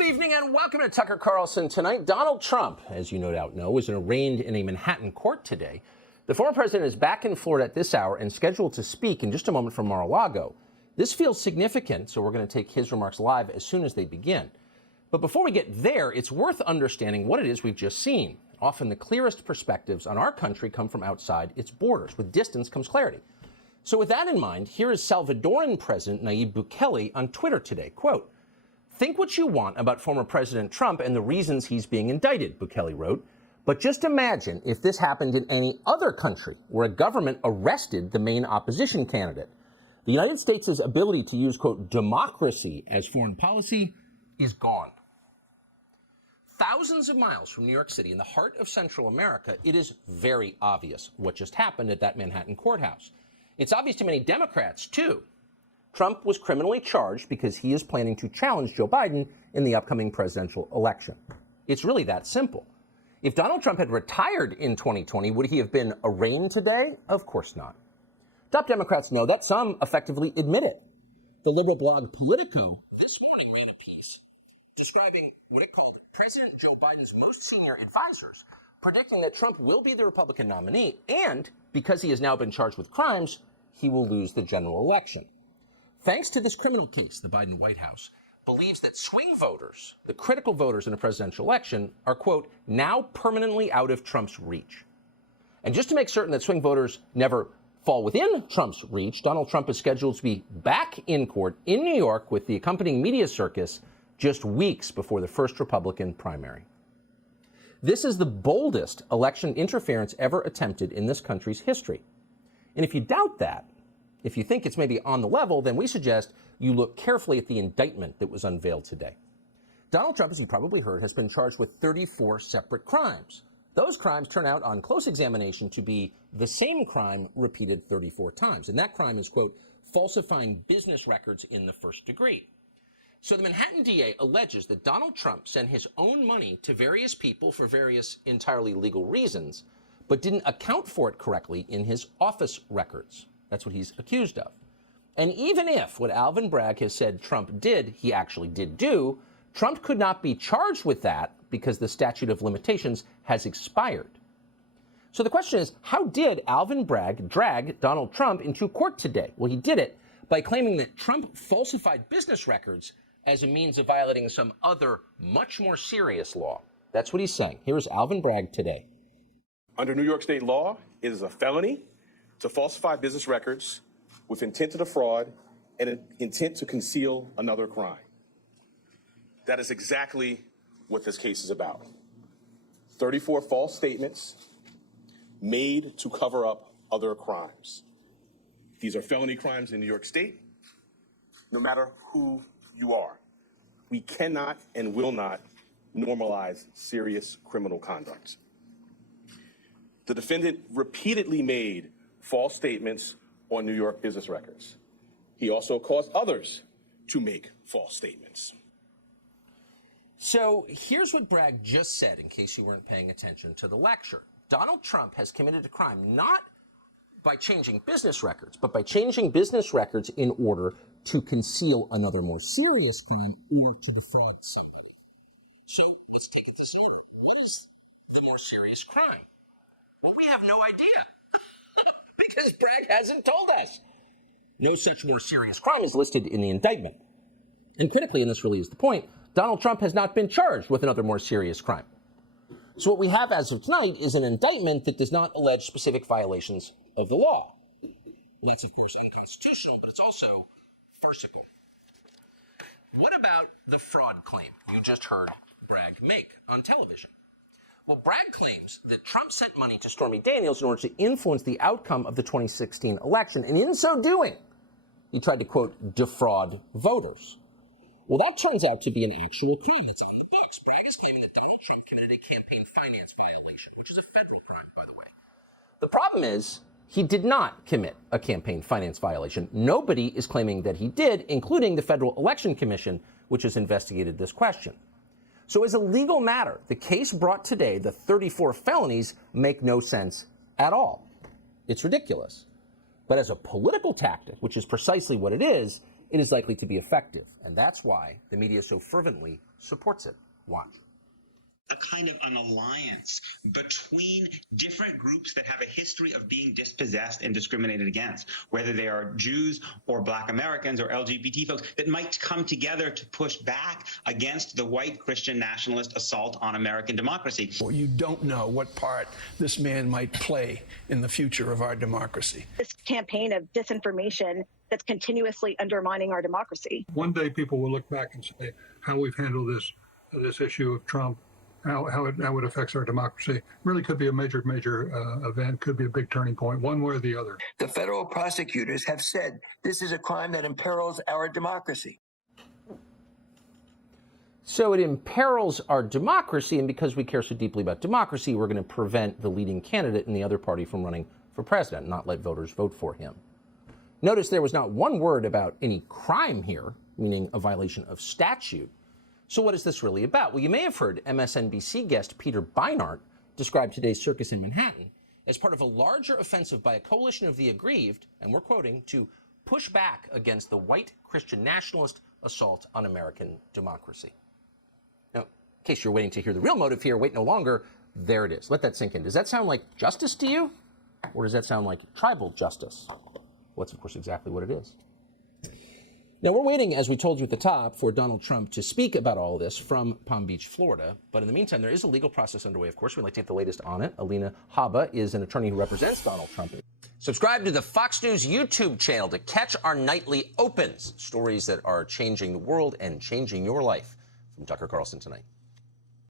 Good evening and welcome to Tucker Carlson Tonight. Donald Trump, as you no doubt know, is arraigned in a Manhattan court today. The former president is back in Florida at this hour and scheduled to speak in just a moment from Mar-a-Lago. This feels significant, so we're going to take his remarks live as soon as they begin. But before we get there, it's worth understanding what it is we've just seen. Often the clearest perspectives on our country come from outside its borders. With distance comes clarity. So with that in mind, here is Salvadoran President Nayib Bukele on Twitter today. Quote, "Think what you want about former President Trump and the reasons he's being indicted," Bukele wrote. "But just imagine if this happened in any other country where a government arrested the main opposition candidate. The United States' ability to use, quote, democracy as foreign policy is gone." Thousands of miles from New York City, in the heart of Central America, it is very obvious what just happened at that Manhattan courthouse. It's obvious to many Democrats, too. Trump was criminally charged because he is planning to challenge Joe Biden in the upcoming presidential election. It's really that simple. If Donald Trump had retired in 2020, would he have been arraigned today? Of course not. Top Democrats know that. Some effectively admit it. The liberal blog Politico this morning ran a piece describing what it called President Joe Biden's most senior advisors, predicting that Trump will be the Republican nominee, and because he has now been charged with crimes, he will lose the general election. Thanks to this criminal case, the Biden White House believes that swing voters, the critical voters in a presidential election, are, quote, now permanently out of Trump's reach. And just to make certain that swing voters never fall within Trump's reach, Donald Trump is scheduled to be back in court in New York with the accompanying media circus just weeks before the first Republican primary. This is the boldest election interference ever attempted in this country's history. And if you doubt that, if you think it's maybe on the level, then we suggest you look carefully at the indictment that was unveiled today. Donald Trump, as you probably heard, has been charged with 34 separate crimes. Those crimes turn out on close examination to be the same crime repeated 34 times. And that crime is, quote, falsifying business records in the first degree. So the Manhattan DA alleges that Donald Trump sent his own money to various people for various entirely legal reasons, but didn't account for it correctly in his office records. That's what he's accused of. And even if what Alvin Bragg has said Trump did, he actually did do, Trump could not be charged with that because the statute of limitations has expired. So the question is, how did Alvin Bragg drag Donald Trump into court today? Well, he did it by claiming that Trump falsified business records as a means of violating some other, much more serious law. That's what he's saying. Here's Alvin Bragg today. Under New York state law, it is a felony to falsify business records with intent to defraud and an intent to conceal another crime. That is exactly what this case is about. 34 false statements made to cover up other crimes. These are felony crimes in New York State, no matter who you are. We cannot and will not normalize serious criminal conduct. The defendant repeatedly made false statements on New York business records. He also caused others to make false statements. So here's what Bragg just said, in case you weren't paying attention to the lecture. Donald Trump has committed a crime not by changing business records, but by changing business records in order to conceal another more serious crime or to defraud somebody. So let's take it this order. What is the more serious crime? Well, we have no idea. Because Bragg hasn't told us. No such more serious crime is listed in the indictment. And critically, and this really is the point, Donald Trump has not been charged with another more serious crime. So what we have as of tonight is an indictment that does not allege specific violations of the law. Well, that's, of course, unconstitutional, but it's also farcical. What about the fraud claim you just heard Bragg make on television? Well, Bragg claims that Trump sent money to Stormy Daniels in order to influence the outcome of the 2016 election, and in so doing, he tried to, quote, defraud voters. Well, that turns out to be an actual crime. It's on the books. Bragg is claiming that Donald Trump committed a campaign finance violation, which is a federal crime, by the way. The problem is he did not commit a campaign finance violation. Nobody is claiming that he did, including the Federal Election Commission, which has investigated this question. So as a legal matter, the case brought today, the 34 felonies, make no sense at all. It's ridiculous. But as a political tactic, which is precisely what it is, it is likely to be effective. And that's why the media so fervently supports it. Watch. A kind of an alliance between different groups that have a history of being dispossessed and discriminated against, whether they are Jews or Black Americans or LGBT folks, that might come together to push back against the white Christian nationalist assault on American democracy. Well, you don't know what part this man might play in the future of our democracy. This campaign of disinformation that's continuously undermining our democracy. One day people will look back and say how we've handled this issue of Trump, how it affects our democracy. Really could be a major event, could be a big turning point, one way or the other. The federal prosecutors have said this is a crime that imperils our democracy. So it imperils our democracy, and because we care so deeply about democracy, we're going to prevent the leading candidate in the other party from running for president, not let voters vote for him. Notice there was not one word about any crime here, meaning a violation of statute. So what is this really about? Well, you may have heard MSNBC guest Peter Beinart describe today's circus in Manhattan as part of a larger offensive by a coalition of the aggrieved, and we're quoting, to push back against the white Christian nationalist assault on American democracy. Now, in case you're waiting to hear the real motive here, wait no longer, there it is. Let that sink in. Does that sound like justice to you? Or does that sound like tribal justice? Well, that's, of course, exactly what it is. Now, we're waiting, as we told you at the top, for Donald Trump to speak about all this from Palm Beach, Florida. But in the meantime, there is a legal process underway, of course. We'd like to get the latest on it. Alina Habba is an attorney who represents Donald Trump. Subscribe to the Fox News YouTube channel to catch our nightly opens, stories that are changing the world and changing your life. From Tucker Carlson tonight.